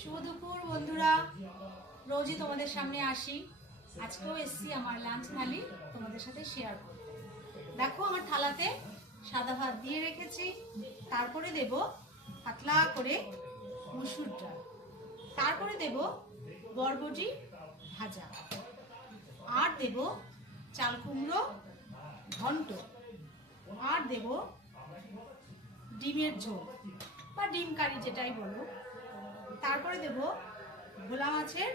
শুভ দুপুর বন্ধুরা, রোজই তোমাদের সামনে আসি। আজকেও এসছি আমার লাঞ্চ থালি তোমাদের সাথে শেয়ার করতে। দেখো আমার থালাতে সাদা ভাত দিয়ে রেখেছি, তারপরে দেব পাতলা করে মসুর ডাল, তারপরে দেব বরবটি ভাজা, আর দেব চাল কুমড়ো ঘন্ট, আর দেব ডিমের ঝোল বা ডিম কারি যেটাই বলো, তারপরে দেব ভোলা মাছের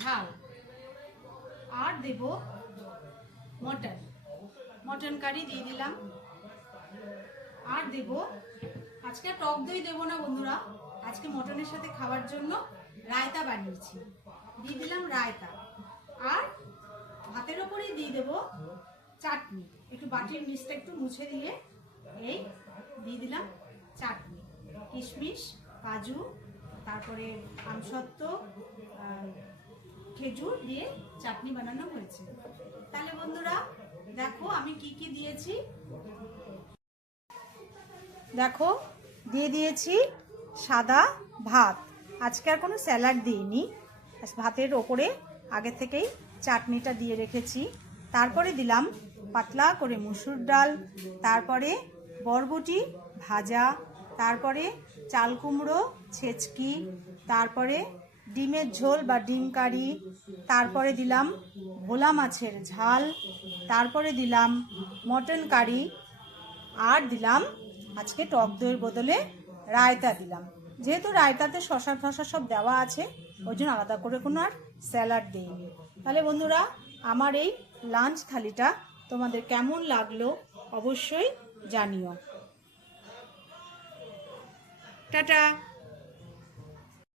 ঝাল, আর দেব মটন কারি দিয়ে দিলাম, আর দেব আজকে টক দই দেবো না বন্ধুরা, আজকে মটনের সাথে খাওয়ার জন্য রায়তা বানিয়েছি, দিয়ে দিলাম রায়তা। আর ভাতের ওপরেই দিয়ে দেব চাটনি, একটু বাটির নিচটা একটু মুছে দিয়ে এই দিয়ে দিলাম চাটনি, কিশমিশ, কাজু, তারপরে আমসত্ত্ব, খেজুর দিয়ে চাটনি বানানো হয়েছে। তাহলে বন্ধুরা দেখো আমি কি কি দিয়েছি। দেখো দিয়ে দিয়েছি সাদা ভাত, আজকে আর কোনো স্যালাড দিইনি, ভাতের ওপরে আগে থেকেই চাটনিটা দিয়ে রেখেছি। তারপরে দিলাম পাতলা করে মসুর ডাল, তারপরে বরবটি ভাজা, তারপরে চাল কুমড়ো ছেচকি, তারপরে ডিমের ঝোল বা ডিম কারি, তারপরে দিলাম ভোলা মাছের ঝাল, তারপরে দিলাম মটন কারি, আর দিলাম আজকে টক দইয়ের বদলে রায়তা দিলাম। যেহেতু রায়তাতে শসা টসা সব দেওয়া আছে, ওই জন্য আলাদা করে কোনো আর স্যালাড দিইনি। তাহলে বন্ধুরা আমার এই লাঞ্চ থালিটা তোমাদের কেমন লাগলো অবশ্যই জানিও। টাটা।